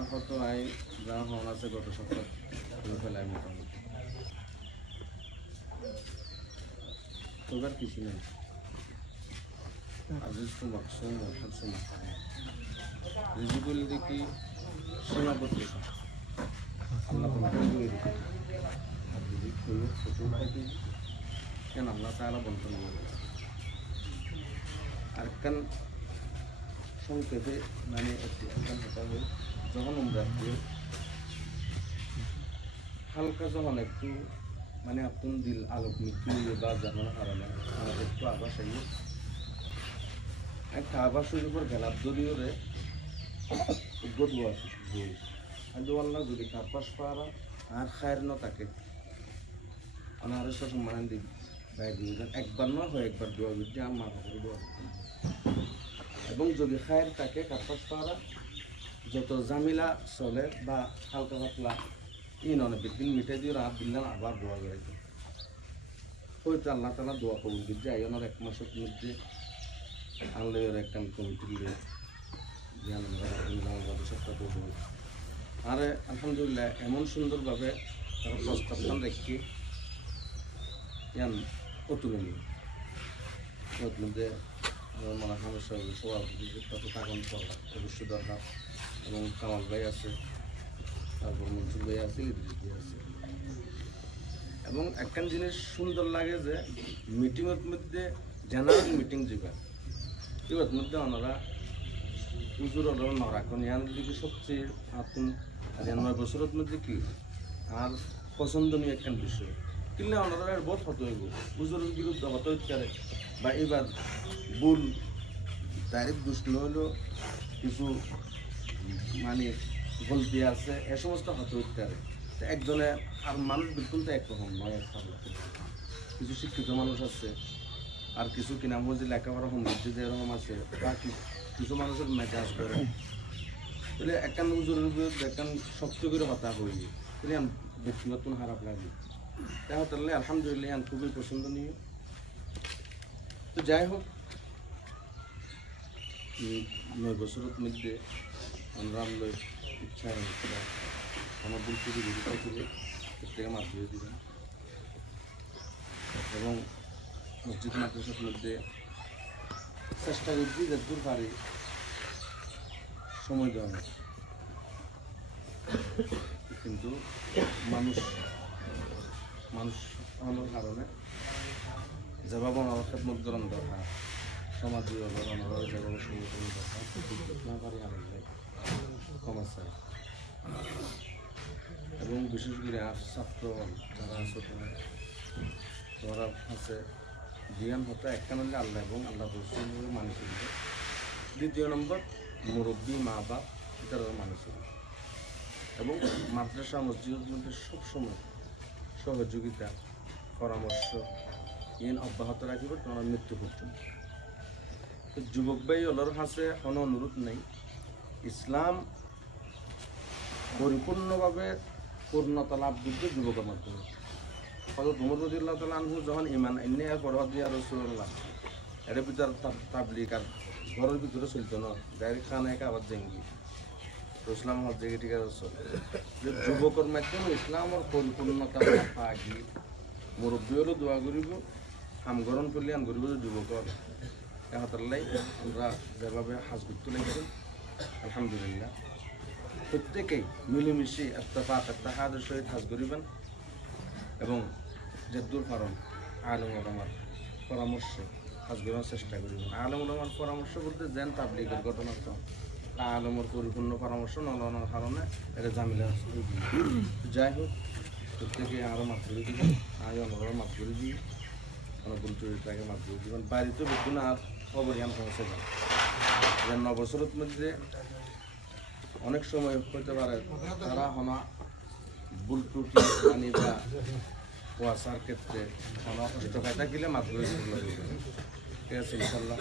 আর কত আই যা হন আছে গত সপ্তাহ ফেলায় মোটামুটি তোবার কিছু নেই আজিজ তো মাকসুম হাসুম রিজিকুল দেখি সীমাবদ্ধতা আল্লাহ তোমাকে আর রিজিক হলো ছোটো থাকি কেন আল্লাহ তাআলা বন্টন করে আরেকখান সংক্ষেপে মানে একখান কথা হল যখন আমরা হালকা যখন একটু মানে আপন দিল আলোক মৃত্যু বা যেমন হারানো আমাদের একটু আভাস আইয়ে একটা আভাসের উপর গেলাপ যদিও রে উদ্গত আর আল্লাহ যদি কাপাস পারা আর খায়ের ন থাকে আনারের সাথে মানে দিই একবার নয় হয় একবার দোয়া করতে আমার দোয়া এবং যদি খায়ের থাকে কাপাস পারা যত জামিলা চলে বা হালকা পাতলা অনেক দিন মিঠাই দিয়ে রাত দিলাম আবার দোয়া করে হয়তো আল্লাহ তালা দোয়া কবুল দিচ্ছে আইনার এক মাসের মধ্যে আল্লাহর একটা কমিটি সপ্তাহ আরে আলহামদুলিল্লাহ এমন সুন্দরভাবে তারা প্রস্তাবটা রেখে অতুলনীয় ওর মধ্যে আমার মনে হয় সভাপতি থাকুন অবশ্যই দরকার এবং কামাল ভাই আছে তারপর মনসুর ভাই আছে ইদ্রিস ভাই আছে এবং একখান জিনিস সুন্দর লাগে যে মিটিংয়ের মধ্যে জেনারেল মিটিং যাবে এবার মধ্যে ওনারা উজুর অর্ডার না রাখুন ইয়ার দিকে সবচেয়ে আপন ৯ বছরের মধ্যে কি আর পছন্দনীয় একখান বিষয় কিনলে ওনারা বহুত হত হইব উজুরের বিরুদ্ধে হত হইতে বা এবার ভুল ডাইরেক্ট দুষ্ট হইলেও কিছু মানে গল্পি আছে এ সমস্ত হত হইতে একজনে আর মানুষ বিলকুল তো একরকম নয় কিছু শিক্ষিত মানুষ আছে আর কিছু কিনা মজি লেখাপড়া সমৃদ্ধি যেরকম আছে বা কিছু মানুষের মেজাজ করে তাহলে একখান উজুরের বিরুদ্ধে একখান শক্ত করে হতা হই তাহলে ব্যক্তিগত খারাপ লাগে তাহলে আলহামদুলিল্লাহ খুবই পছন্দনীয় তো যাই হোক ৯ বছরের মধ্যে আমরা ইচ্ছা আমার ভুল করে বিরোধিতা করে প্রত্যেকে মাছ ধরে দেবেন এবং মসজিদ মাদ্রাসার মধ্যে চেষ্টা করছি যতদূর পারি সময় দেওয়া কিন্তু মানুষ হওয়ার কারণে যেভাবে ওনার খেদমত করার দরকার সমাজীয় ওনারা যেভাবে সময় করার দরকার না পারি আনন্দ সমস্যা এবং বিশেষ করে আর ছাত্র যারা আছে তারা আছে জ্ঞান হতো একটা হলে আল্লাহ এবং আল্লাহ রসুল মানুষ দ্বিতীয় নম্বর মুরব্বী মা বাপ তারা মানুষ এবং মাদ্রাসা মসজিদের মধ্যে সবসময় সহযোগিতা পরামর্শ অব্যাহত রাখিব তোমার মৃত্যু পর্যন্ত যুবক ভাই ওনার কাছে কোনো অনুরোধ নেই ইসলাম পরিপূর্ণভাবে পূর্ণতা লাভ করছে যুবকের মাধ্যমে হয়তো উমর রাদিয়াল্লাহু তাআলা আনহু যখন ইমান এনে আর পড়া দিয়া রাসূলুল্লাহ এর ভিতর তাবলীগ আর ঘরের ভিতরে চলতো না ডাইরেক্ট খানায় আবার জেঙ্গি ইসলাম হচ্ছে ঠিক আছে যে যুবকের মাধ্যমে ইসলামের পরিপূর্ণতা পাগি মুরব্বী হলেও দোয়া করিব কাম গ্রহণ করলে আন করিব যুবকর এহাতাল্লাই আমরা যেভাবে হাজ করতে লাগছি আলহামদুলিল্লাহ প্রত্যেকেই মিলেমিশে ইত্তেফাক ইত্তেহাদের সহিত হাজ করিবেন এবং যদ্দূর পারেন আলেম ওলামার পরামর্শ হাজ করার চেষ্টা করিবেন আলেম ওলামার পরামর্শ বলতে যেন তাবলীগের ঘটনা তো আলমের পরিপূর্ণ পরামর্শ নলানোর কারণে এটা জামিলা যাই হোক প্রত্যেকে আরও মাছ ধরে দিবেন আজ অন্যরা মাছ ধরে দিই অনেকগুলো চরিত্রকে মাছ ধরে দিবেন বাড়িতে বেগুন আর অবরিয়ান পৌঁছে যান যে ৯ বছরের মধ্যে অনেক সময় হতে পারে তারা হনা ভুল ত্রুটি পানি বা কুয়াশার ক্ষেত্রে কোনো কষ্ট খাই থাকিলে মাছ ধরে ঠিক আছে ইনশাল্লাহ